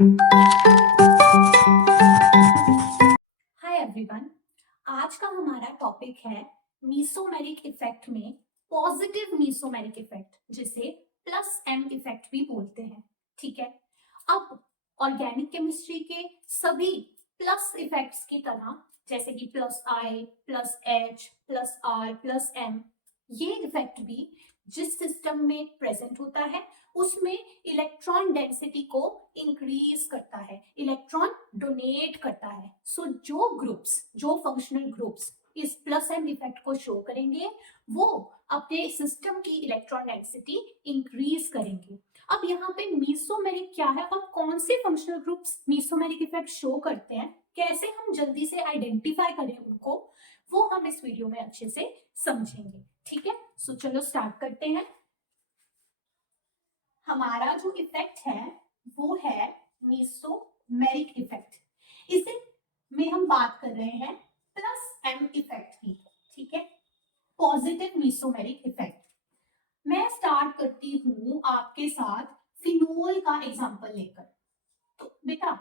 Hi everyone. आज का हमारा टॉपिक है मीसोमेरिक इफेक्ट में पॉजिटिव मीसोमेरिक इफेक्ट, जिसे प्लस एम इफेक्ट भी बोलते हैं। ठीक है। अब ऑर्गेनिक केमिस्ट्री के सभी प्लस इफेक्ट्स की तरह, जैसे कि plus I, plus H, plus R, plus M, ये इफेक्ट भी जिस सिस्टम में प्रेजेंट होता है उसमें इलेक्ट्रॉन डेंसिटी को इंक्रीज करता है, इलेक्ट्रॉन डोनेट करता है। सो जो फंक्शनल ग्रुप्स इस प्लस एम इफेक्ट को शो करेंगे वो अपने सिस्टम की इलेक्ट्रॉन डेंसिटी इंक्रीज करेंगे। अब यहाँ पे मीसोमेरिक क्या है और कौन से फंक्शनल ग्रुप्स मीसोमेरिक इफेक्ट शो करते हैं, कैसे हम जल्दी से आइडेंटिफाई करें उनको, वो हम इस वीडियो में अच्छे से समझेंगे। ठीक है, सो चलो स्टार्ट करते हैं। हमारा जो इफेक्ट है वो है मीसोमेरिक इफेक्ट। इसे में हम बात कर रहे हैं प्लस एम इफेक्ट की। ठीक है, पॉजिटिव मीसोमेरिक इफेक्ट। मैं स्टार्ट करती हूं आपके साथ फिनोल का एग्जांपल लेकर। तो बेटा,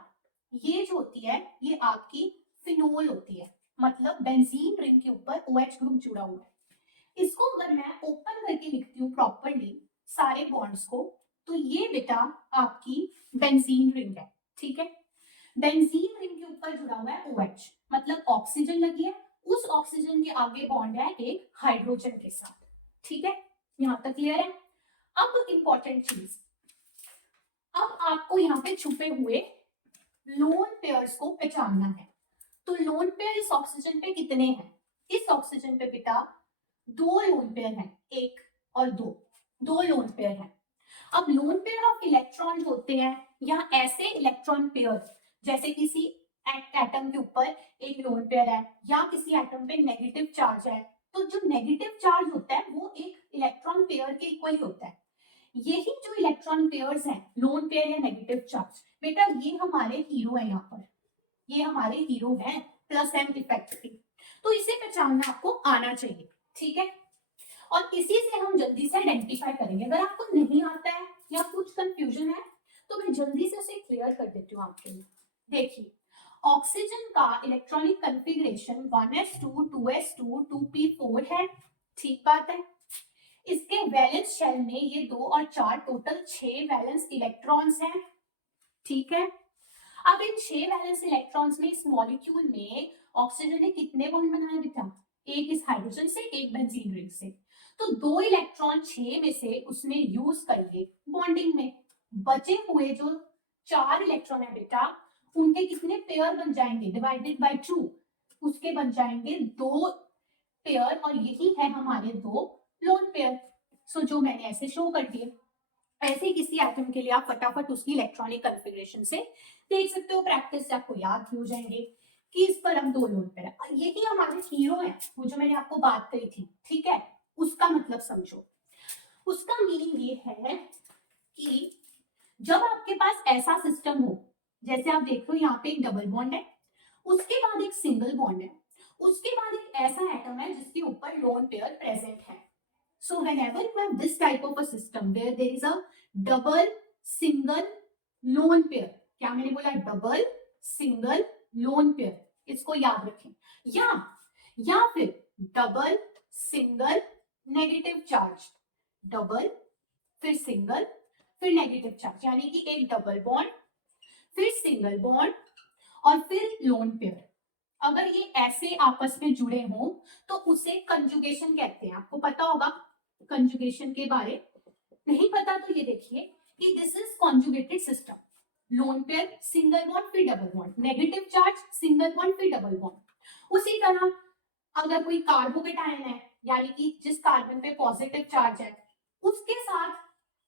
ये जो होती है ये आपकी फिनोल होती है, मतलब बेंजीन रिंग के ऊपर OH ग्रुप जुड़ा हुआ है। इसको अगर मैं ओपन करके लिखती हूँ प्रॉपरली सारे बॉन्ड्स को, तो ये बेटा आपकी बेंजीन रिंग है। ठीक है, बेंजीन रिंग के ऊपर जुड़ा हुआ है OH, मतलब ऑक्सीजन लगी है, उस ऑक्सीजन के आगे बॉन्ड है एक हाइड्रोजन के साथ। ठीक है, यहां तक क्लियर है। अब इंपॉर्टेंट चीज, अब आपको यहाँ पे छुपे हुए लोन पेयर्स को पहचानना है। तो लोन पेयर इस ऑक्सीजन पे कितने हैं? इस ऑक्सीजन पे बेटा दो लोन पेयर हैं, एक और दो लोन पेयर हैं। अब लोन पेयर ऑफ इलेक्ट्रॉन होते हैं या ऐसे इलेक्ट्रॉन पेयर, जैसे किसी एटम के ऊपर एक लोन पेयर है या किसी एटम पे नेगेटिव चार्ज है, तो जो नेगेटिव चार्ज होता है वो एक इलेक्ट्रॉन पेयर के इक्वल होता है। यही जो इलेक्ट्रॉन पेयर्स हैं, लोन पेयर या नेगेटिव चार्ज, बेटा ये हमारे हीरो है। यहाँ पर ये हमारे हीरो हैं प्लस एम इफेक्ट के। तो इसे पहचानना आपको आना चाहिए। ठीक है, और इसी से हम जल्दी से आइडेंटिफाई करेंगे। अगर आपको नहीं आता है या कुछ कंफ्यूजन है तो मैं जल्दी से उसे क्लियर कर देती हूँ आपके लिए। देखिए, ऑक्सीजन का electronic configuration 1s2 2s2 2p4 है। ठीक बात है। इसके वैलेंस शेल में ये 2 और 4 टोटल 6 वैलेंस इलेक्ट्रॉन्स हैं। ठीक है, अब इन 6 वैलेंस इलेक्ट्रॉन्स में इस मॉलिक्यूल में ऑक्सीजन ने कितने बॉन्ड बनाए बेटा? एक इस हाइड्रोजन से, एक बेंजीन रिंग से। तो 2 इलेक्ट्रॉन 6 में से उसने यूज कर लिए बॉन्डिंग में। बचे हुए जो 4 इलेक्ट्रॉन है बेटा, उनके कितने पेयर बन जाएंगे? डिवाइडेड बाय 2, उसके बन जाएंगे 2 पेयर, और यही है हमारे 2 लोन पेयर। सो जो मैंने ऐसे शो कर दिए, ऐसे ही किसी एटम के लिए आप फटाफट उसकी इलेक्ट्रॉनिक कॉन्फ़िगरेशन से देख सकते हो, प्रैक्टिस से आपको याद भी हो जाएंगे कि इस पर हम 2 लोन पेयर है। और यही हमारे हीरो है, वो जो मैंने आपको बात कही थी। ठीक है, उसका मतलब समझो। उसका मीनिंग ये है कि जब आपके पास ऐसा सिस्टम हो, जैसे आप देख लो यहाँ पे एक डबल बॉन्ड है, उसके बाद एक सिंगल बॉन्ड है, उसके बाद एक ऐसा एटम है जिसके ऊपर लोन पेयर प्रेजेंट है। So whenever you have this type of a system where there is a double, single, lone pair, क्या मैंने बोला? डबल, सिंगल, लोन पेयर, इसको याद रखें। या फिर double, single, negative charge, double, फिर सिंगल, फिर नेगेटिव चार्ज, यानी कि एक डबल बॉन्ड, फिर सिंगल बॉन्ड और फिर लोन पेयर। अगर ये ऐसे आपस में जुड़े हों तो उसे कंजुगेशन कहते हैं। आपको पता होगा कंजुगेशन के बारे, नहीं पता तो ये देखिए कि this is conjugated system. Lone pair, single bond, फिर double bond, negative charge, single bond, फिर डबल बॉन्ड। उसी तरह अगर कोई कार्बोकेटायन है, यानी कि जिस कार्बन पे पॉजिटिव चार्ज है, उसके साथ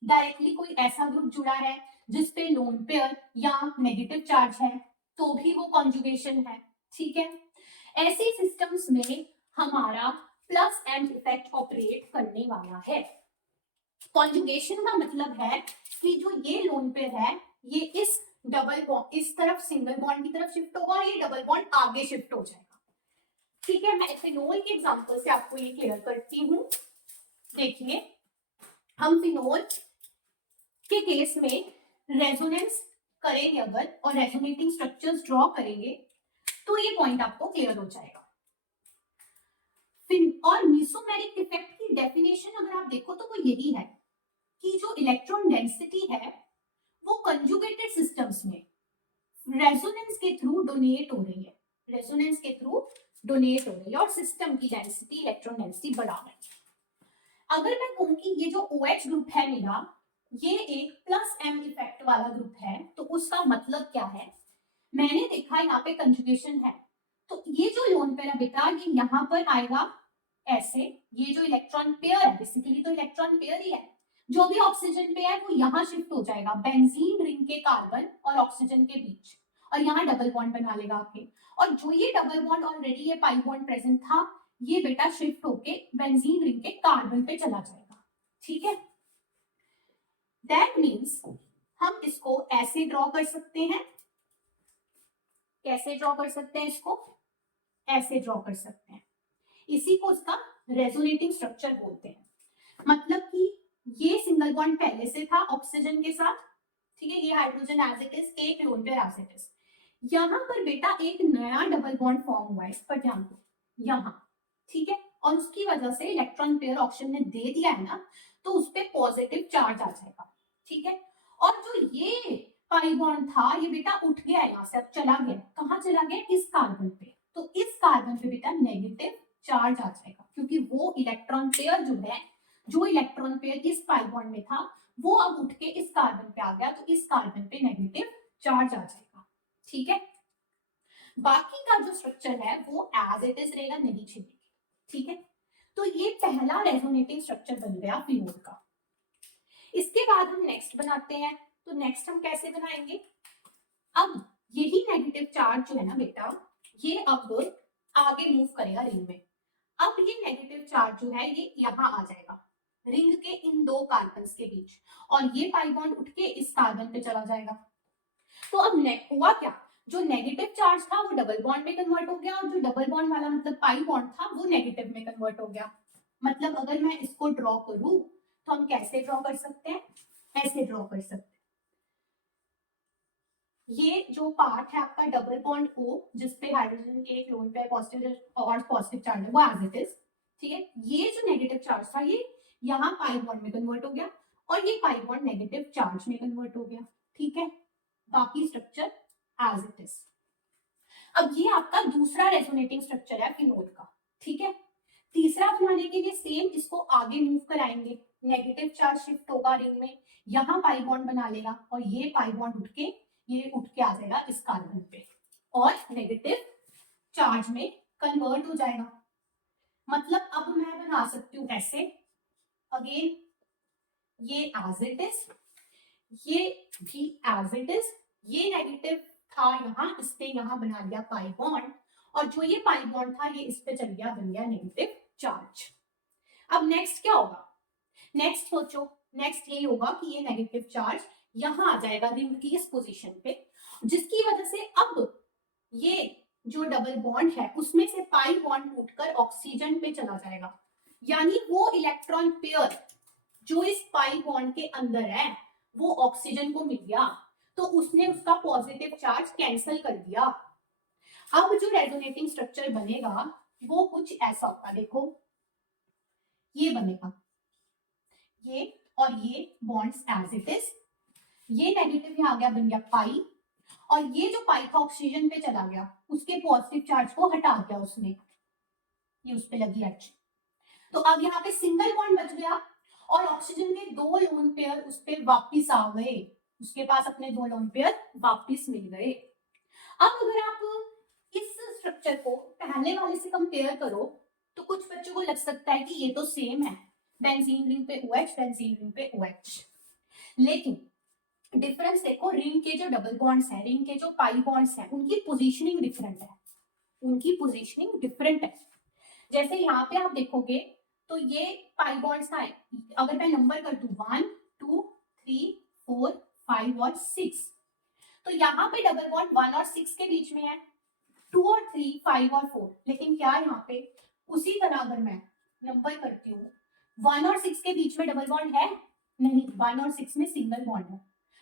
डायरेक्टली कोई ऐसा ग्रुप जुड़ा है जिसपे लोन पेयर या नेगेटिव चार्ज है, तो भी वो कॉन्जुगेशन है। ठीक है, ऐसे सिस्टम्स में हमारा प्लस एम इफेक्ट ऑपरेट करने वाला है। कॉन्जुगेशन का मतलब है कि जो ये लोन पेयर है, ये इस डबल बॉन्ड, इस तरफ सिंगल बॉन्ड की तरफ शिफ्ट होगा और ये डबल बॉन्ड आगे शिफ्ट हो जाएगा। ठीक है, मैं फिनोल के एग्जांपल से आपको ये क्लियर करती हूँ। देखिए, हम फिनोल के केस में रेजोनेंस करेंगे अगर और रेजोनेटिंग स्ट्रक्चर्स ड्रॉ करेंगे तो ये पॉइंट आपको क्लियर हो जाएगा। फिर और मेसोमेरिक इफेक्ट की डेफिनेशन अगर आप देखो तो वो यही है कि जो इलेक्ट्रॉन डेंसिटी है वो कंजुगेटेड सिस्टम्स में रेजोनेंस के थ्रू डोनेट हो रही है, रेजोनेंस के थ्रू डोनेट हो रही है और सिस्टम की डेंसिटी, इलेक्ट्रॉन डेंसिटी बढ़ा रही है। अगर मैं कहूं कि ये जो OH ग्रुप है मेरा, ये एक प्लस M इफेक्ट वाला ग्रुप है, तो उसका मतलब क्या है? मैंने देखा यहाँ पे कंजुगेशन है, तो ये जो लोन पेयर है बेटा, ये यहाँ पर आएगा ऐसे, ये जो इलेक्ट्रॉन पेयर है बेसिकली तो इलेक्ट्रॉन पेयर ही है, जो भी ऑक्सीजन पे है वो यहाँ शिफ्ट हो जाएगा बेंजीन रिंग के कार्बन और ऑक्सीजन के बीच, और यहाँ डबल बॉन्ड बना लेगा आपके, और जो ये डबल बॉन्ड ऑलरेडी ये पाई बॉन्ड प्रेजेंट था, ये बेटा शिफ्ट होके बेंजीन रिंग के कार्बन पे चला जाएगा। ठीक है, दैट मीन्स हम इसको ऐसे ड्रॉ कर सकते हैं, कैसे ड्रॉ कर सकते हैं इसको? ऐसे ड्रॉ कर सकते हैं, इसी को इसका रेजोनेटिंग स्ट्रक्चर बोलते हैं। मतलब कि ये सिंगल बॉन्ड पहले से था ऑक्सीजन के साथ, ठीक है, ये हाइड्रोजन एज इट इज, एक lone pair as it is, यहाँ पर बेटा एक नया डबल बॉन्ड फॉर्म हुआ है, इस पर ध्यान दो, यहाँ, ठीक है, और उसकी वजह से इलेक्ट्रॉन पेयर ऑक्सीजन ने दे दिया है ना, तो उस पर पॉजिटिव चार्ज आ जाएगा। ठीक है, और जो ये पाई बॉन्ड था ये बेटा उठ गया है यहाँ से, अब चला गया, कहाँ चला गया? इस कार्बन पे, तो इस कार्बन पे बेटा नेगेटिव चार्ज आ जाएगा, क्योंकि वो इलेक्ट्रॉन पेयर जो है, जो इलेक्ट्रॉन पेयर इस पाई बॉन्ड में था वो अब उठ के इस कार्बन पे आ गया, तो इस कार्बन पे नेगेटिव चार्ज आ जाएगा। ठीक है, बाकी का जो स्ट्रक्चर है वो एज इट इज रहेगा, नहीं छिपेगी। ठीक है, तो ये पहला रेजोनेटिंग स्ट्रक्चर बन गया फिनोल का। इसके बाद हम नेक्स्ट बनाते हैं, तो नेक्स्ट हम कैसे बनाएंगे? अब यही नेगेटिव चार्ज जो है ना बेटा, ये अब आगे मूव करेगा रिंग में। अब ये नेगेटिव चार्ज जो है ये यहाँ आ जाएगा रिंग के इन दो कार्बन के बीच, और ये पाई बॉन्ड उठ के इस कार्बन पे चला जाएगा। तो अब हुआ क्या? जो नेगेटिव चार्ज था वो डबल बॉन्ड में कन्वर्ट हो गया, और जो डबल बॉन्ड वाला मतलब पाई बॉन्ड था वो नेगेटिव में कन्वर्ट हो गया। मतलब अगर मैं इसको ड्रॉ करूं तो हम कैसे ड्रॉ कर सकते हैं? ऐसे ड्रॉ कर सकते हैं। ये जो पार्ट है आपका डबल बॉन्ड O, जिसपे हाइड्रोजन के एक लोन पे पॉजिटिव और पॉजिटिव चार्ज है, वो एज इट इज। ठीक है, ये जो नेगेटिव चार्ज था ये यहाँ पाई बॉन्ड में कन्वर्ट हो गया, और ये पाई बॉन्ड नेगेटिव चार्ज में कन्वर्ट हो गया। ठीक है, बाकी स्ट्रक्चर एज इट इज। अब ये आपका दूसरा रेजोनेटिंग स्ट्रक्चर है फिनोल का। ठीक है, तीसरा बनाने के लिए सेम इसको आगे मूव कराएंगे, नेगेटिव चार्ज शिफ्ट होगा रिंग में, यहाँ पाई बॉन्ड बना लेगा, और ये पाई बॉन्ड उठ के ये उठ के आ जाएगा इस कार्बन पे और नेगेटिव चार्ज में कन्वर्ट हो जाएगा। मतलब अब मैं बना सकती हूँ ऐसे, अगेन ये एज इट इज, ये भी एज इट इज, ये नेगेटिव था यहाँ, इसने यहाँ बना लिया पाई बॉन्ड, और जो ये पाई बॉन्ड था ये इस पे चल गया, बन गया नेगेटिव चार्ज। अब नेक्स्ट क्या होगा? नेक्स्ट सोचो, नेक्स्ट ये होगा कि ये नेगेटिव चार्ज यहाँ आ जाएगा रिंग की इस पोजीशन पे, जिसकी वजह से अब ये जो डबल बॉन्ड है उसमें से पाई बॉन्ड टूटकर ऑक्सीजन पे चला जाएगा, यानी वो इलेक्ट्रॉन पेयर जो इस पाई बॉन्ड के अंदर है वो ऑक्सीजन को मिल गया, तो उसने उसका पॉजिटिव चार्ज कैंसिल कर दिया। अब जो रेजोनेटिंग स्ट्रक्चर बनेगा वो कुछ ऐसा होगा, देखो ये बनेगा, ये और ये बॉन्ड्स एज इट इज, ये नेगेटिव यहाँ आ गया, बन गया पाई, और ये जो पाई था ऑक्सीजन पे चला गया, उसके पॉजिटिव चार्ज को हटा दिया उसने, ये उस पे लगी एच, तो अब यहाँ पे सिंगल बॉन्ड बच गया, और ऑक्सीजन के दो लोन पेयर उस पे वापिस आ गए, उसके पास अपने दो लोन पेयर वापिस मिल गए। अब अगर आप इस स्ट्रक्चर को पहले वाले से कंपेयर करो तो कुछ बच्चों को लग सकता है कि ये तो सेम है, बेंजीन रिंग पे OH, बेंजीन रिंग पे OH, लेकिन डिफरेंस देखो, रिंग के जो डबल बॉन्ड्स हैं, रिंग के जो पाई बॉन्ड्स हैं, उनकी पोजीशनिंग डिफरेंट है, उनकी पोजीशनिंग डिफरेंट है। जैसे यहाँ पे आप देखोगे तो ये पाई बॉन्ड्स आए, अगर मैं नंबर कर दूं 1 2 3 4 5 और 6, तो यहाँ पे डबल बॉन्ड 1 और 6 के बीच में है, 2 और 3 5 और 4, लेकिन क्या यहाँ पे उसी तरह अगर मैं नंबर करती हूँ 1 और 6 के बीच में डबल बॉन्ड है नहीं, 1 और 6 में सिंगल बॉन्ड है,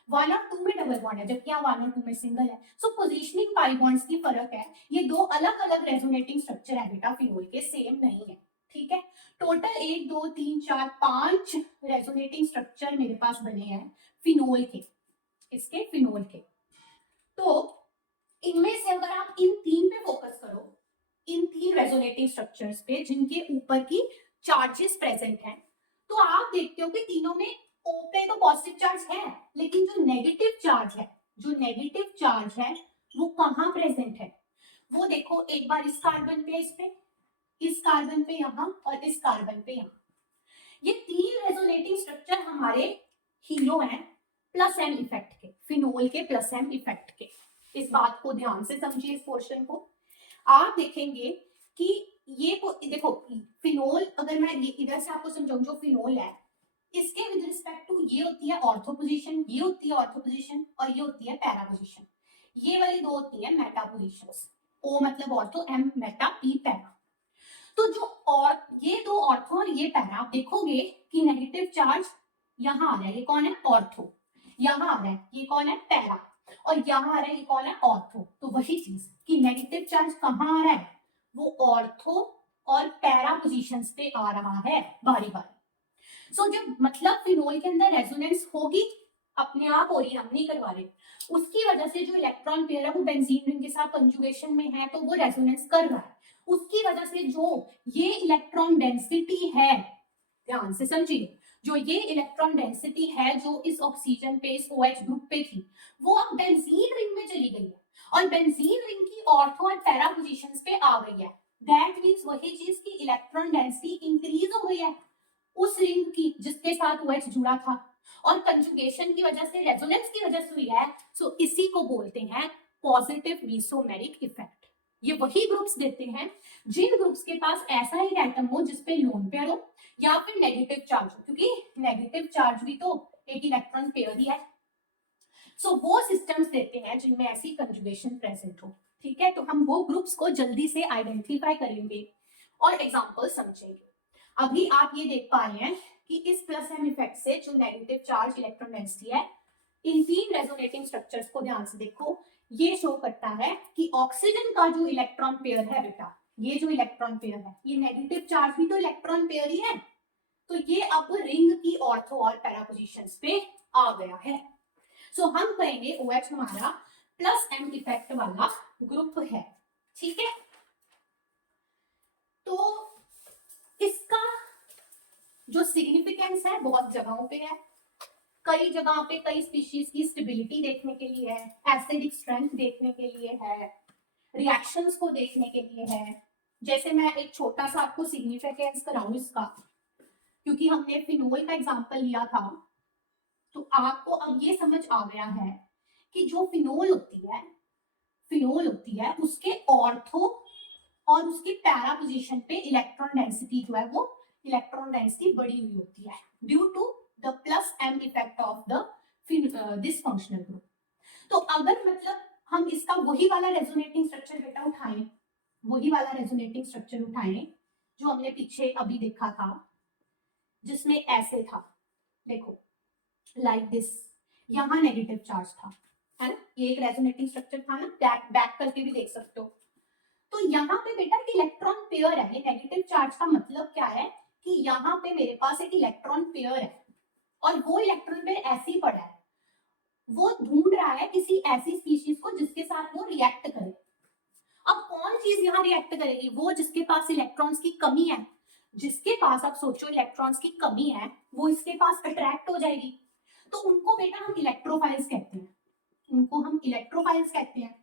1 और 2 में डबल बॉन्ड है जबकि यहाँ 1 और 2 में सिंगल है। सो पोजीशनिंग पाई बॉन्ड्स की फर्क है, ये दो अलग अलग रेजोनेटिंग स्ट्रक्चर है बेटा फिनोल के, सेम नहीं है। ठीक है, टोटल 1 2 3 4 5 रेजोनेटिंग स्ट्रक्चर मेरे पास बने हैं फिनोल के, इसके फिनोल के। तो इनमें से अगर आप इन 3 पे फोकस करो, इन 3 रेजोनेटिंग स्ट्रक्चर्स पे जिनके ऊपर की चार्जेस प्रेजेंट हैं, तो आप देखते हो कि तीनों में O पे तो पॉजिटिव चार्ज है, लेकिन जो नेगेटिव चार्ज है, जो नेगेटिव चार्ज है वो कहाँ प्रेजेंट है? वो देखो एक बार इस कार्बन पे, इस कार्बन पे यहाँ और इस कार्बन पे यहाँ। ये 3 रेजोनेटिंग स्ट्रक्चर हमारे हीरो हैं प्लस एम इफेक्ट के, फिनोल के प्लस एम इफेक्ट के। इस बात को ध्यान से समझिए, इस पोर्शन को आप देखेंगे कि ये देखो फिनोल, अगर मैं ये इधर से आपको समझाऊं, जो फिनोल है इसके विद रिस्पेक्ट टू ये होती है ऑर्थो पोजीशन, ये होती है ऑर्थो पोजीशन और ये होती है पैरा पोजीशन। ये वाली दो होती है मेटा पोजीशंस। ओ मतलब ortho, M meta, P para. तो जो और ये दो ऑर्थो और ये पैरा, आप देखोगे कि नेगेटिव चार्ज यहाँ आ रहा है, ये कौन है? ऑर्थो। यहाँ आ रहा है, ये कौन है? पैरा। और यहाँ आ रहा है, ये कौन है? ऑर्थो। तो वही चीज कि नेगेटिव चार्ज कहाँ आ रहा है? वो ऑर्थो और पैरा पोजीशंस पे आ रहा है बारी बारी। सो जब मतलब फिनोल के अंदर रेजोनेंस होगी, अपने आप हो रही, हम नहीं करवा रहे, उसकी वजह से जो इलेक्ट्रॉन पेयर है वो बेंजीन रिंग के साथ कंजुगेशन में है, तो वो रेजोनेंस कर रहा है। उसकी वजह से जो ये इलेक्ट्रॉन डेंसिटी है, ध्यान से समझिए, जो ये इलेक्ट्रॉन डेंसिटी है जो इस ऑक्सीजन पे, इस OH ग्रुप पे थी, वो अब बेंजीन रिंग में चली गई है और बेंजीन रिंग की ऑर्थो और पैरा पोजीशंस पे आ गई है। दैट मींस वही चीज की इलेक्ट्रॉन डेंसिटी इंक्रीज हो गई है उस रिंग की जिसके साथ OH जुड़ा था, और कंजुगेशन की वजह से, रेजोनेंस की वजह से हुई है। सो इसी को बोलते हैं पॉजिटिव मेसोमेरिक इफेक्ट। ये वही ग्रुप्स देते हैं जिन ग्रुप्स के पास ऐसा ही एटम हो जिसपे लोन पेयर हो या फिर नेगेटिव चार्ज हो, क्योंकि नेगेटिव चार्ज भी तो एक इलेक्ट्रॉन पेयर ही है। सो वो सिस्टम्स देते हैं जिनमें ऐसी कंजुगेशन प्रेजेंट हो। ठीक है, तो हम वो ग्रुप्स को जल्दी से आइडेंटिफाई करेंगे और एग्जांपल समझेंगे। अभी आप ये देख पा रहे हैं कि इस प्लस एम इफेक्ट से जो नेगेटिव चार्ज इलेक्ट्रॉन डेंसिटी है, इन 3 रेजोनेटिंग स्ट्रक्चर्स को ध्यान से देखो, ये शो करता है कि ऑक्सीजन का जो इलेक्ट्रॉन पेयर है बेटा, ये जो इलेक्ट्रॉन पेयर है, ये नेगेटिव चार्ज भी तो इलेक्ट्रॉन पेयर ही है, तो ये अब रिंग की ऑर्थो और पैरा पोजीशंस पे आ गया है। सो हम कहेंगे OH हमारा प्लस एम इफेक्ट वाला ग्रुप है। ठीक है, तो इसका जो सिग्निफिकेंस है बहुत जगहों पे है, कई जगहों पे कई स्पीशीज की स्टेबिलिटी देखने के लिए है, एसिडिक स्ट्रेंथ देखने के लिए है, रिएक्शंस को देखने के लिए है। जैसे मैं एक छोटा सा आपको सिग्निफिकेंस कराऊं इसका, क्योंकि हमने फिनोल का एग्जांपल लिया था, तो आपको अब ये समझ आ गया है कि जो फिनोल होती है उसके ऑर्थो और उसके पैरा पोजीशन पे इलेक्ट्रॉन डेंसिटी जो है वो इलेक्ट्रॉन डेंसिटी बढ़ी हुई होती है due to the plus M effect of the this functional group. तो अगर मतलब हम इसका वही वाला रेजोनेटिंग स्ट्रक्चर बेटा उठाएं, वही वाला रेजोनेटिंग स्ट्रक्चर उठाएं जो हमने पीछे अभी देखा था, जिसमें ऐसे था, देखो लाइक दिस, यहाँ नेगेटिव चार्ज था, है ना, ये एक रेजोनेटिंग स्ट्रक्चर था ना, बैक करके भी देख सकते हो। तो यहाँ पे बेटा एक इलेक्ट्रॉन पेयर है, ये नेगेटिव चार्ज का मतलब क्या है कि यहाँ पे मेरे पास एक इलेक्ट्रॉन पेयर है और वो इलेक्ट्रॉन पेयर ऐसे ही पड़ा है, वो ढूंढ रहा है किसी ऐसी स्पीशीज को जिसके साथ वो रिएक्ट करे। अब कौन चीज यहाँ रिएक्ट करेगी? वो जिसके पास इलेक्ट्रॉन्स की कमी है, जिसके पास आप सोचो इलेक्ट्रॉन्स की कमी है, वो इसके पास अट्रैक्ट हो जाएगी। तो उनको बेटा हम इलेक्ट्रोफाइल्स कहते हैं, उनको हम इलेक्ट्रोफाइल्स कहते हैं।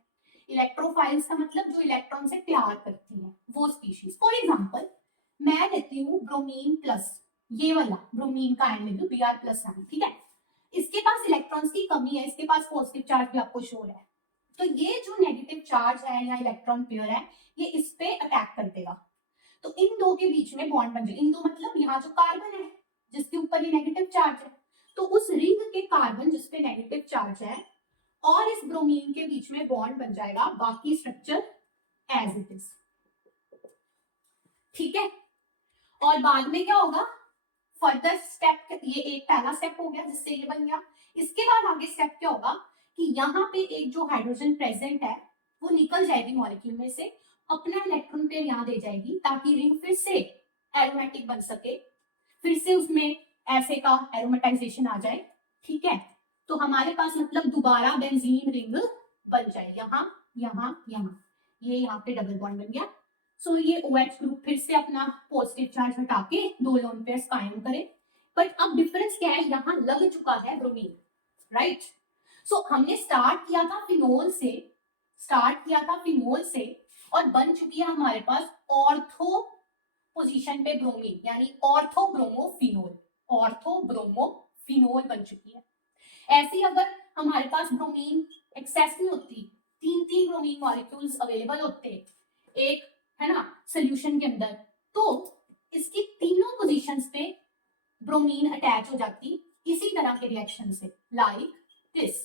इलेक्ट्रोफाइल्स का मतलब जो इलेक्ट्रॉन से प्यार करती है वो स्पीशीज। फॉर एग्जांपल मैं लेती हूँ ब्रोमीन प्लस, ये वाला ब्रोमीन का आयन लेती हूँ Br प्लस आयन, ठीक है, इसके पास इलेक्ट्रॉन्स की कमी है, इसके पास पॉजिटिव चार्ज भी आपको शो है, तो ये जो नेगेटिव चार्ज है या इलेक्ट्रॉन पेयर है ये इस पे अटैक कर देगा, तो इन दो के बीच में बॉन्ड बन जाएगा। इन दो मतलब यहाँ जो कार्बन है जिसके ऊपर ये नेगेटिव चार्ज है, तो उस रिंग के कार्बन जिसपे नेगेटिव चार्ज है और इस ब्रोमीन के बीच में बॉन्ड बन जाएगा, बाकी स्ट्रक्चर एज इट इज। ठीक है, और बाद में क्या होगा, फर्दर स्टेप, ये एक पहला स्टेप हो गया जिससे ये बन गया, इसके बाद आगे स्टेप क्या होगा कि यहाँ पे एक जो हाइड्रोजन प्रेजेंट है वो निकल जाएगी मॉलिक्यूल में से, अपना इलेक्ट्रॉन पेयर यहाँ दे जाएगी ताकि रिंग फिर से एरोमेटिक बन सके, फिर से उसमें ऐसे का एरोमेटाइजेशन आ जाए। ठीक है, तो हमारे पास मतलब दोबारा बेंजीन रिंग बन जाए, यहाँ यहाँ यहाँ, ये यहाँ पे डबल बॉन्ड बन गया। सो ये OH ग्रुप फिर से अपना पॉजिटिव चार्ज हटा के 2 लोन पेयर्स कायम करे। बट अब डिफरेंस क्या है, यहाँ लग चुका है ब्रोमीन, राइट। सो हमने स्टार्ट किया था फिनोल से और बन चुकी है हमारे पास ऑर्थो पोजीशन पे ब्रोमीन, यानी ऑर्थोब्रोमोफिनोल बन चुकी है। ऐसी अगर हमारे पास ब्रोमीन एक्सेस में होती, 3 ब्रोमीन मॉलिक्यूल्स अवेलेबल होते एक, है ना, सोल्यूशन के अंदर, तो इसकी तीनों पोजीशंस पे ब्रोमीन अटैच हो जाती इसी तरह के रिएक्शन से, लाइक दिस,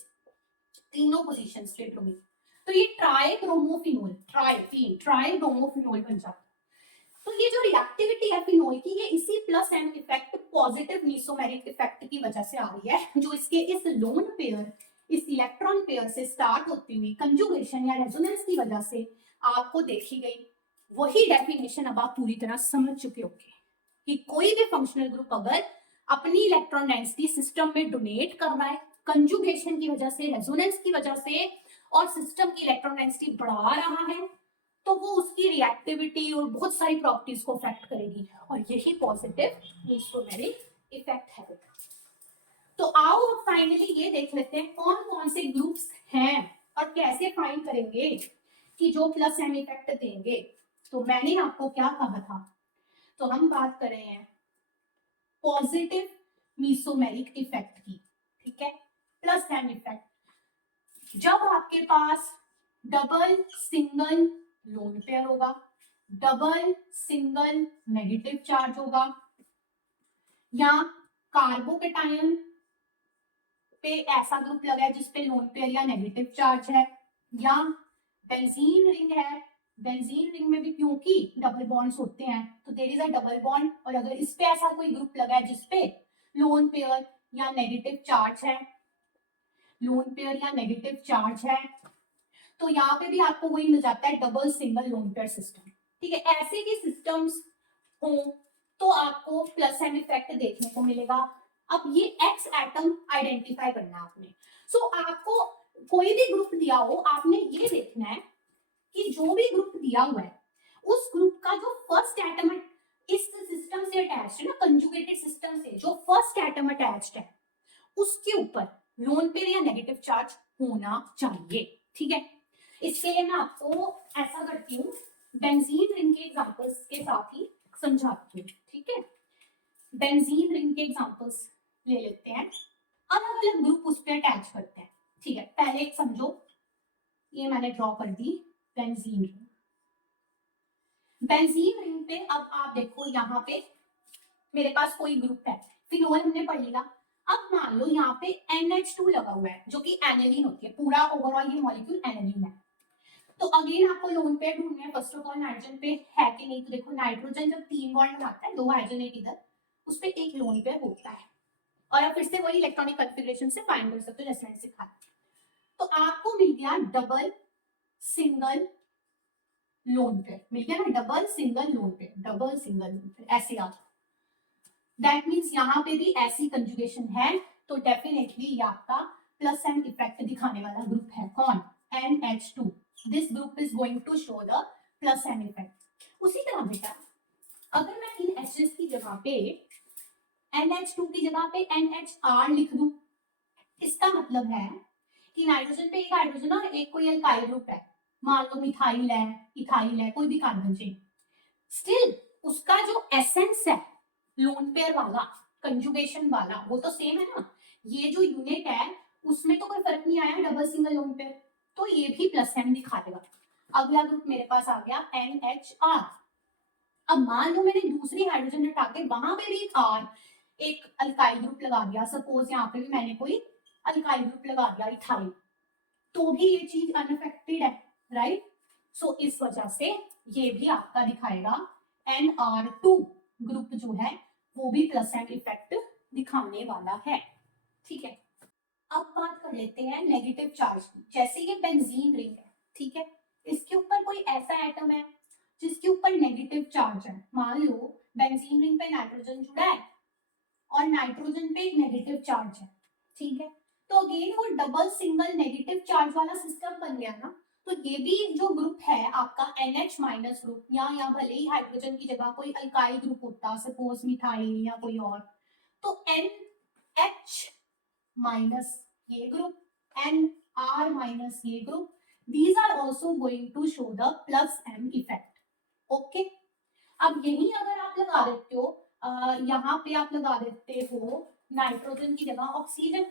तीनों पोजीशंस पे ब्रोमीन। तो ये ट्राइब्रोमोफिनोल बन जाता। तो ये जो रिएक्टिविटी है फिनोल की, ये इसी plus M effect, positive mesomeric effect की वजह से आ रही है, जो इसके इस लोन पेयर, इस इलेक्ट्रॉन पेयर से स्टार्ट होती हुई कंजुगेशन या रेजोनेंस की वजह से आपको देखी गई। वही डेफिनेशन अब आप पूरी तरह समझ चुके होंगे कि कोई भी फंक्शनल ग्रुप अगर अपनी इलेक्ट्रॉन डेंसिटी सिस्टम में डोनेट कर रहा है कंजुगेशन की वजह से, रेजोनेंस की वजह से, और सिस्टम की इलेक्ट्रॉन डेंसिटी बढ़ा रहा है, तो वो उसकी रिएक्टिविटी और बहुत सारी प्रॉपर्टीज को अफेक्ट करेगी, और यही पॉजिटिव मीसोमेरिक इफेक्ट है। तो आओ अब फाइनली ये देख लेते हैं कौन कौन से ग्रुप्स हैं और कैसे फाइंड करेंगे कि जो प्लस एम इफेक्ट देंगे। तो मैंने आपको क्या कहा था, तो हम बात कर रहे हैं पॉजिटिव मीसोमेरिक इफेक्ट की, ठीक है, प्लस एम इफेक्ट। जब आपके पास डबल सिंगल लोन पेयर होगा, डबल सिंगल नेगेटिव चार्ज होगा, या कार्बोकेटायन पे ऐसा ग्रुप लगा है जिसपे लोन पेयर या नेगेटिव चार्ज है, या बेंजीन रिंग है, बेंजीन रिंग में भी क्योंकि डबल बॉन्ड्स होते हैं तो there is a double bond, और अगर इस पे ऐसा कोई ग्रुप लगा है जिसपे लोन पेयर या नेगेटिव चार्ज है, लोन पेयर या नेगेटिव चार्ज है, तो यहाँ पे भी आपको वही मिल जाता है double single lone pair system. ठीक है, ऐसे की सिस्टम्स हो तो आपको प्लस एम इफेक्ट देखने को मिलेगा। अब ये एक्स एटम आइडेंटिफाई करना है आपने। सो आपको कोई भी ग्रुप दिया हो, आपने ये देखना है कि जो भी ग्रुप दिया हुआ है उस ग्रुप का जो फर्स्ट एटम इस सिस्टम से अटैच्ड है ना, कंजुगेटेड सिस्टम से जो फर्स्ट एटम अटैच्ड है उसके ऊपर लोन पेयर या नेगेटिव चार्ज होना चाहिए। ठीक है, इसके लिए मैं आपको ऐसा करती हूँ, बेंजीन रिंग के एग्जांपल्स के साथ ही समझाती हूँ। ठीक है, बेंजीन रिंग के एग्जांपल्स ले लेते हैं, अलग अलग ग्रुप उस पर अटैच करते हैं। ठीक है, पहले एक समझो, ये मैंने ड्रॉ कर दी बेंजीन रिंग। बेंजीन रिंग पे अब आप देखो, यहाँ पे मेरे पास कोई ग्रुप है, फिनोल हमने पढ़ लिया। अब मान लो यहाँ पे NH2 लगा हुआ है जो कि एनिलीन होती है, पूरा ओवरऑल ये मॉलिक्यूल एनिलीन है। तो अगेन आपको लोन पेयर ढूंढना है। फर्स्ट ऑफ ऑल नाइट्रोजन पे है कि नहीं, तो देखो नाइट्रोजन जब 3 बॉन्ड बनाता है, 2 हाइड्रोजन एक इधर, उस पे एक लोन पेयर होता है, और आप फिर से वही इलेक्ट्रॉनिक कॉन्फ़िगरेशन से फाइंड कर सकते हो जैसे मैंने सिखाया। तो आपको मिल गया डबल सिंगल लोन पेयर, मिल गया ना, double single lone pair, double single lone pair, ऐसे आ जाओ। दैट मीन्स यहाँ पे भी ऐसी कंजुगेशन है, तो डेफिनेटली ये आपका प्लस एम इफेक्ट दिखाने वाला ग्रुप है। कौन? NH2। This group is going to show the plus M effect. उसी तरह बेटा, अगर मैं इन एचेस की जगह पे NH2 की जगह पे NHR लिख दूं, इसका मतलब है कि नाइट्रोजन पे एक हाइड्रोजन और एक कोई अल्काइल ग्रुप है, मान लो मिथाइल है, इथाइल है, कोई भी कार्बन चेन, स्टिल उसका जो एसेंस है लोन पेयर वाला, कंजुगेशन वाला, वो तो सेम है ना। ये जो यूनिट है उसमें तो कोई फर्क नहीं आया, डबल सिंगल लोन पेयर, तो ये भी प्लस एम दिखा देगा। अगला ग्रुप मेरे पास आ गया NHR। अब मान लो मैंने दूसरी हाइड्रोजन हटा के वहां पे भी एक अल्काइल ग्रुप लगा दिया, सपोज यहाँ पे भी मैंने कोई अल्काइल ग्रुप लगा दिया इथाइल, तो भी ये चीज अनअफेक्टेड है, राइट। सो इस वजह से ये भी आपका दिखाएगा NR2 ग्रुप जो है वो भी प्लस एम इफेक्ट दिखाने वाला है। ठीक है, अब बात कर लेते हैं नेगेटिव चार्ज की। जैसे ये बेंजीन रिंग है, ठीक है, इसके ऊपर कोई ऐसा एटम है जिसके ऊपर नेगेटिव चार्ज है। मान लो बेंजीन रिंग पे नाइट्रोजन जुड़ा है और नाइट्रोजन पे एक नेगेटिव चार्ज है, ठीक है, तो अगेन वो डबल सिंगल नेगेटिव चार्ज वाला सिस्टम बन गया ना। तो ये भी जो ग्रुप है आपका NH माइनस ग्रुप, या यहाँ भले ही हाइड्रोजन की जगह कोई अल्काइल ग्रुप होता, सपोज मिथाइल या कोई और, तो NH माइनस ये ग्रुप, NR माइनस ये group, these are also going to show the plus M effect. Okay, अब यही अगर आप लगा देते हो, यहाँ पे आप लगा देते हो नाइट्रोजन की जगह ऑक्सीजन,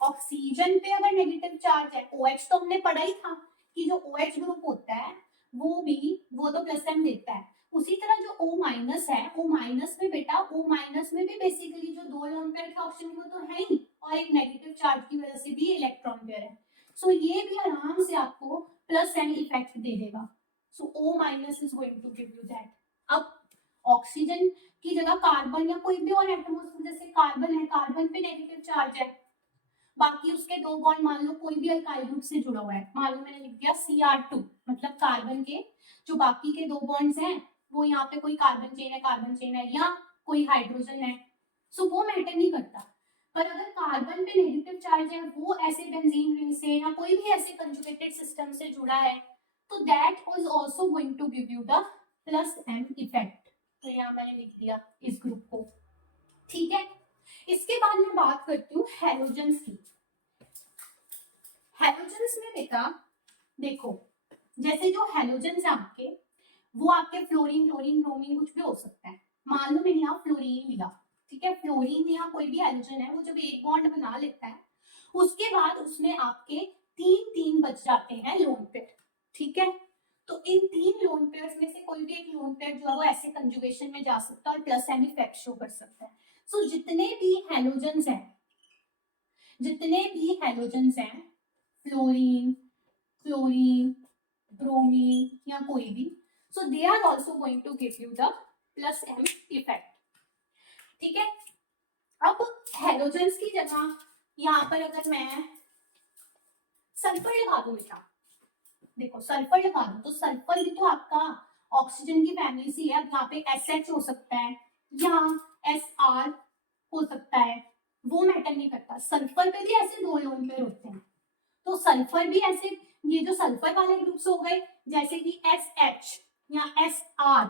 ऑक्सीजन पे अगर नेगेटिव चार्ज है, OH तो हमने पढ़ा ही था कि जो OH ग्रुप होता है वो तो प्लस एम देता है। उसी तरह जो O माइनस है, O माइनस में बेटा, O माइनस में भी बेसिकली जो दो लोन पेयर के ऑप्शन वो तो है ही, और एक नेगेटिव चार्ज की वजह से भी इलेक्ट्रॉन पेयर है। सो ये भी आराम से आपको प्लस एम इफेक्ट दे देगा। So O minus is going to give you that. अब ऑक्सीजन की जगह कार्बन या कोई भी और एटम, जैसे कार्बन है, कार्बन पे नेगेटिव चार्ज है, बाकी उसके दो बॉन्ड मान लो कोई भी अल्काइल ग्रुप से जुड़ा हुआ है, मान लो मैंने लिख दिया Cr2, मतलब कार्बन के जो बाकी के दो बॉन्ड्स हैं वो यहाँ पे कोई कार्बन चेन है या कोई हाइड्रोजन है, सो वो मैटर नहीं करता। पर अगर कार्बन पे नेगेटिव चार्ज है, वो ऐसे बेंजीन रिंग से या कोई भी ऐसे कंजुगेटेड सिस्टम से जुड़ा है, तो that is also going to give you the plus M effect. तो यहाँ मैंने लिख दिया इस ग्रुप को, ठीक है। इसके बाद मैं बात करती हूँ हैलोजेंस की। हैलोजेंस में बेटा देखो, जैसे जो हैलोजेंस है आपके, वो आपके फ्लोरीन, क्लोरीन, ब्रोमीन कुछ भी हो सकता है। मान लो मैंने यहाँ फ्लोरीन लिया, ठीक है, फ्लोरीन या कोई भी हैलोजन है, वो जब एक बॉन्ड बना लेता है उसके बाद उसमें आपके तीन तीन बच जाते हैं लोन पेयर, ठीक है। तो इन तीन लोन पेयर्स में से कोई भी एक लोन पेयर जो है वो ऐसे कंजुगेशन में जा सकता है और प्लस एम इफेक्ट शो कर सकता है। सो जितने भी हैलोजेंस हैं, जितने भी हैलोजेंस हैं, फ्लोरीन, क्लोरीन, ब्रोमीन या कोई भी, so they are also going to give you the plus M effect, ठीक है। अब हैलोजेंस की जगह यहाँ पर अगर मैं सल्फर लगा दूं बेटा, देखो सल्फर लगा दूं तो सल्फर भी तो आपका ऑक्सीजन की फैमिली से है। अब यहाँ पे SH हो सकता है या SR हो सकता है, वो मैटर नहीं करता। सल्फर पे भी ऐसे दो लोन पेयर होते हैं, तो सल्फर भी ऐसे, ये जो सल्फर वाले ग्रुप्स हो गए जैसे कि SH या SR,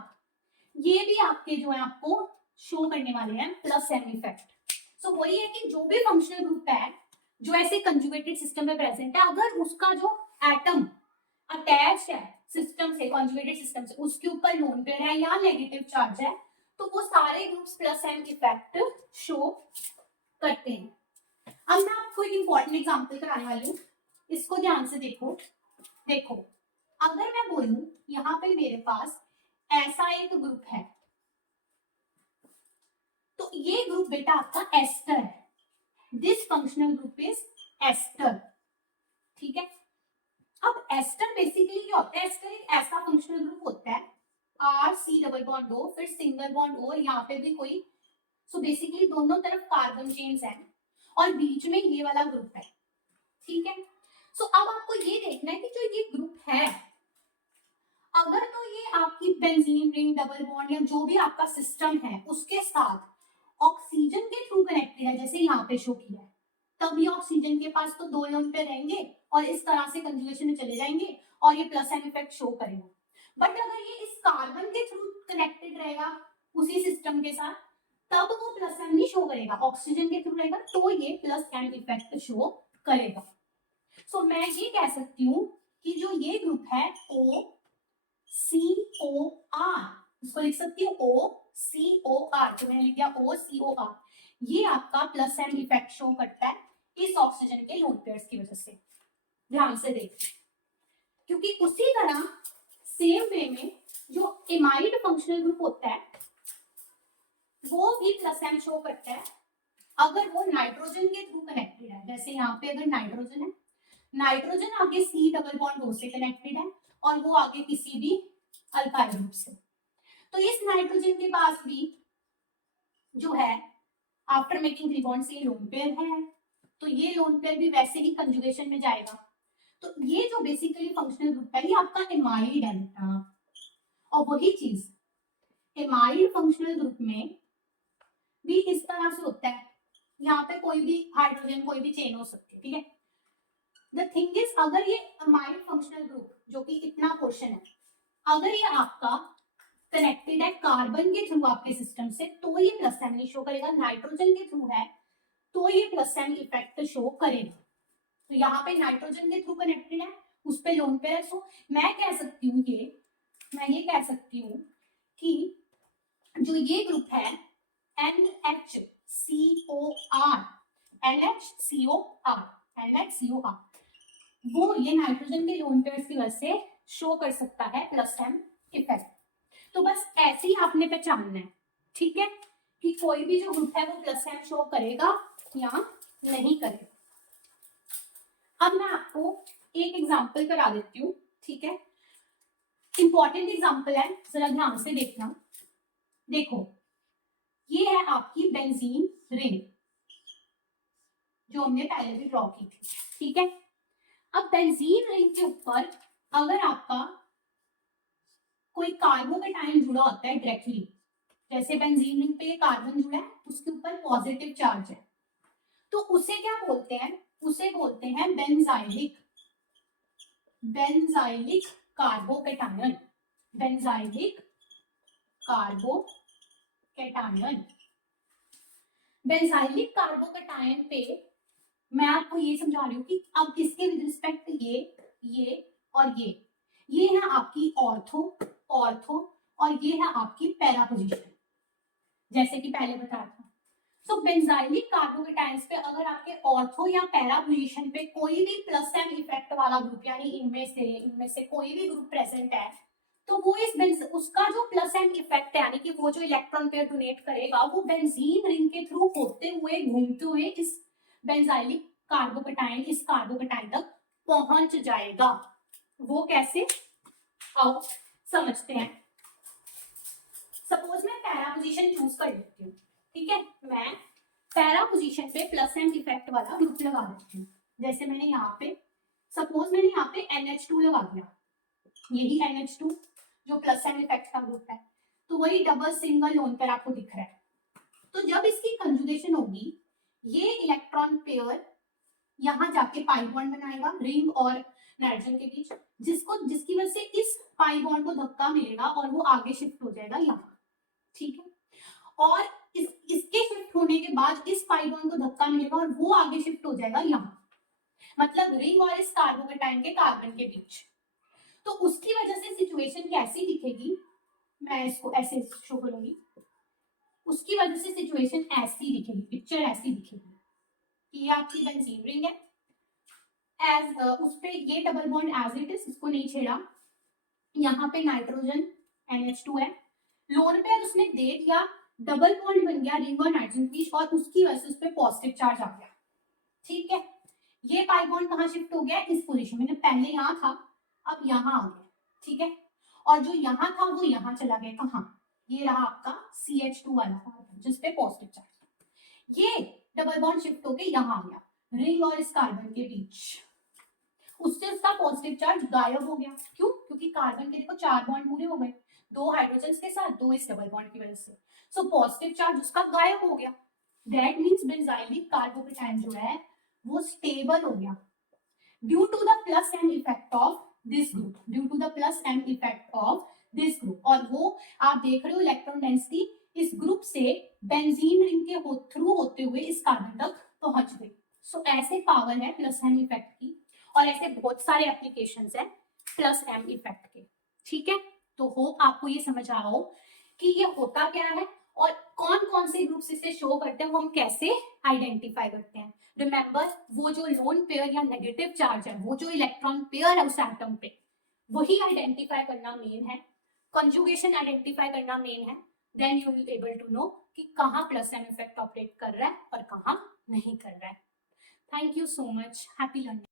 ये भी आपके जो है आपको शो करने वाले हैं प्लस एम इफेक्ट। सो वही है कि जो भी फंक्शनल ग्रुप है जो ऐसे कंजुगेटेड सिस्टम में प्रेजेंट है, अगर उसका जो एटम अटैच है सिस्टम से, कंजुगेटेड सिस्टम से, उसके ऊपर लोन पेयर है या नेगेटिव चार्ज है, तो वो सारे groups plus M effect show करते हैं। अब मैं आपको एक इंपॉर्टेंट एग्जांपल कराने वाली हूँ, इसको ध्यान से देखो। देखो अगर मैं बोलूं यहाँ पे मेरे पास ऐसा एक ग्रुप है, तो ये ग्रुप बेटा आपका एस्टर है, this functional group is ester, ठीक है। अब एस्टर बेसिकली क्या होता है, एस्टर एक ऐसा फंक्शनल ग्रुप होता है, R C double bond O, फिर सिंगल बॉन्ड O, यहाँ पे भी कोई, सो बेसिकली दोनों तरफ कार्बन चेन्स हैं और बीच में ये वाला ग्रुप है, ठीक है। सो अब आपको ये देखना है कि जो ये ग्रुप है, अगर तो ये आपकी बेंजीन रिंग, डबल बॉन्ड या जो भी आपका सिस्टम है उसके साथ ऑक्सीजन के थ्रू कनेक्टेड है, जैसे यहाँ पे शो किया है, तब ये ऑक्सीजन के पास तो दो लोन पे रहेंगे और इस तरह से कंजुगेशन में चले जाएंगे और ये प्लस एम इफेक्ट शो करेगा। बट अगर ये इस कार्बन के थ्रू कनेक्टेड रहेगा उसी सिस्टम के साथ, तब वो प्लस एम नहीं शो करेगा, ऑक्सीजन के थ्रू रहेगा तो ये प्लस एम इफेक्ट शो करेगा। सो मैं ये कह सकती हूँ कि जो ये ग्रुप है O C O R, इसको लिख सकती हूँ O C O R, तो मैंने लिख दिया O C O R, ये आपका प्लस एम इफेक्ट शो करता है इस ऑक्सीजन के लोन पेयर्स की वजह से। ध्यान से देख, क्योंकि उसी तरह सेम वे में जो इमाइड फंक्शनल ग्रुप होता है वो भी प्लस एम शो करता है अगर वो नाइट्रोजन के थ्रू कनेक्टेड है। जैसे यहाँ पे अगर नाइट्रोजन है, नाइट्रोजन आगे C डबल बॉन्ड O से कनेक्टेड है और वो आगे किसी भी अल्काइल ग्रुप से, तो इस नाइट्रोजन के पास भी जो है आफ्टर मेकिंग 3 बॉन्ड्स ये लोन पेयर है तो ये लोन पेयर भी वैसे ही कंजुगेशन में जाएगा। तो ये जो बेसिकली फंक्शनल ग्रुप है ये आपका एमाइड है बेटा। और वही चीज एमाइड फंक्शनल ग्रुप में भी इस तरह से होता है, यहाँ पे कोई भी हाइड्रोजन कोई भी चेन हो सकती है, ठीक है। द थिंग इज अगर ये एमाइड फंक्शनल ग्रुप जो कि इतना पोर्शन है, अगर ये आपका कनेक्टेड है कार्बन के थ्रू आपके सिस्टम से तो ये प्लस एम नहीं शो करेगा, नाइट्रोजन के थ्रू है तो ये प्लस एम इफेक्ट शो करेगा। तो यहाँ पे नाइट्रोजन के थ्रू कनेक्टेड है, उस पे लोन पेयर है। सो मैं कह सकती हूँ ये कह सकती हूँ कि जो ये ग्रुप है NHCOR वो ये नाइट्रोजन के लोन पेयर्स की वजह से शो कर सकता है प्लस एम इफेक्ट। तो बस ऐसे ही आपने पहचानना है, ठीक है, कि कोई भी जो ग्रुप है वो प्लस एम शो करेगा या नहीं करेगा। अब मैं आपको एक एग्जांपल करा देती हूँ, ठीक है, इंपॉर्टेंट एग्जांपल है, जरा ध्यान से देखना। देखो ये है आपकी बेंजीन रिंग जो हमने पहले भी ड्रॉ की थी, ठीक है। अब बेंजीन रिंग के ऊपर अगर आपका कोई कार्बोकेटाइन जुड़ा होता है डायरेक्टली, जैसे बेंजीन रिंग पे कार्बन जुड़ा है उसके ऊपर पॉजिटिव चार्ज है, तो उसे क्या बोलते हैं, उसे बोलते हैं benzylic carbocation. Benzylic carbocation. Benzylic carbocation पे मैं आपको ये समझा रही हूँ कि अब इसके विद रिस्पेक्ट ये और ये है आपकी ऑर्थो और ये है आपकी पैरा पोजीशन, जैसे कि पहले बताया था। सो बेंजाइलिक कार्बोकेटायंस पे अगर आपके ऑर्थो या पैरा पोजीशन पे कोई भी प्लस एम इफेक्ट वाला ग्रुप यानी इनमें से कोई भी ग्रुप प्रेजेंट है तो वो उसका जो प्लस एम इफेक्ट है यानी कि वो जो इलेक्ट्रॉन पेयर डोनेट करेगा वो बेंजीन रिंग के थ्रू होते हुए घूमते हुए इस बेंजाइलिक कार्बोकेटायन इस कार्बोकेटायन तक पहुंच जाएगा। वो कैसे, आओ समझते हैं। सपोज मैं पैरा पोजीशन चूज कर लेती हूँ, ठीक है, मैं पैरा पोजीशन पे प्लस एम इफेक्ट वाला ग्रुप लगा देती हूँ। जैसे मैंने यहाँ पे सपोज मैंने यहाँ पे NH2 लगा दिया, यही NH2 जो प्लस एम इफेक्ट का ग्रुप है, तो वही डबल सिंगल लोन पेयर आपको दिख रहा है। तो जब इसकी कंजुगेशन होगी ये इलेक्ट्रॉन पेयर यहाँ जाके पाई बॉन्ड बनाएगा रिंग और नाइट्रोजन के बीच, जिसकी वजह से इस पाई बॉन्ड को धक्का मिलेगा और वो आगे शिफ्ट हो जाएगा यहाँ, ठीक है। और इसके शिफ्ट होने के बाद इस पाई बॉन्ड को धक्का मिलेगा और वो आगे शिफ्ट हो जाएगा यहाँ, मतलब रिंग और इस कार्बोकेटायन के कार्बन के बीच। तो उसकी वजह से सिचुएशन कैसी दिखेगी, मैं इसको ऐसे शो करूंगी, उसकी वजह से सिचुएशन ऐसी दिखेगी, पिक्चर ऐसी दिखेगी कि ये आपकी बेंजीन रिंग है, उस पे ये double bond as it is, इसको नहीं छेड़ा, यहाँ पे नाइट्रोजन NH2 है, लोन पेयर उसने दे दिया, डबल बॉन्ड बन गया रिंग और नाइट्रोजन के बीच और उसकी वजह से उस पे पॉजिटिव चार्ज आ गया, ठीक है। ये पाई बॉन्ड कहाँ शिफ्ट हो गया, इस पोजीशन में, पहले यहाँ था अब यहाँ आ गया, ठीक है। और जो यहाँ था वो यहाँ चला गया, कहाँ, ये रहा आपका CH2 वाला कार्बन जिसपे पॉजिटिव चार्ज, ये डबल बॉन्ड शिफ्ट होके यहाँ आ गया रिंग और इस कार्बन के बीच, उससे उसका पॉजिटिव चार्ज गायब हो गया। क्यों, क्योंकि कार्बन के देखो 4 बॉन्ड पूरे हो गए, 2 हाइड्रोजन के साथ 2 इस डबल बॉन्ड की वजह से, सो पॉजिटिव चार्ज उसका गायब हो गया। दैट मींस बेंजाइलिक कार्बोकेटायन जो है वो स्टेबल हो गया due to the plus M effect of this group, और वो आप देख रहे हो इलेक्ट्रॉन डेंसिटी इस ग्रुप से बेंजीन रिंग के थ्रू होते हुए इस कार्बन तक पहुंच गई। सो ऐसे पावर है प्लस एम इफेक्ट की, और ऐसे बहुत सारे एप्लीकेशंस हैं प्लस एम इफेक्ट के, ठीक है। तो होप आपको ये समझ आ रहा हो कि ये होता क्या है और कौन कौन से ग्रुप्स इसे शो करते हैं, वो हम कैसे आइडेंटिफाई करते हैं। रिमेंबर, वो जो लोन पेयर या नेगेटिव चार्ज है, वो जो इलेक्ट्रॉन पेयर है उस एटम पे, वही आइडेंटिफाई करना मेन है, कंजुगेशन आइडेंटिफाई करना मेन है, then you will able to know कि कहाँ प्लस एम इफेक्ट ऑपरेट कर रहा है और कहाँ नहीं कर रहा है। Thank you so much, happy learning.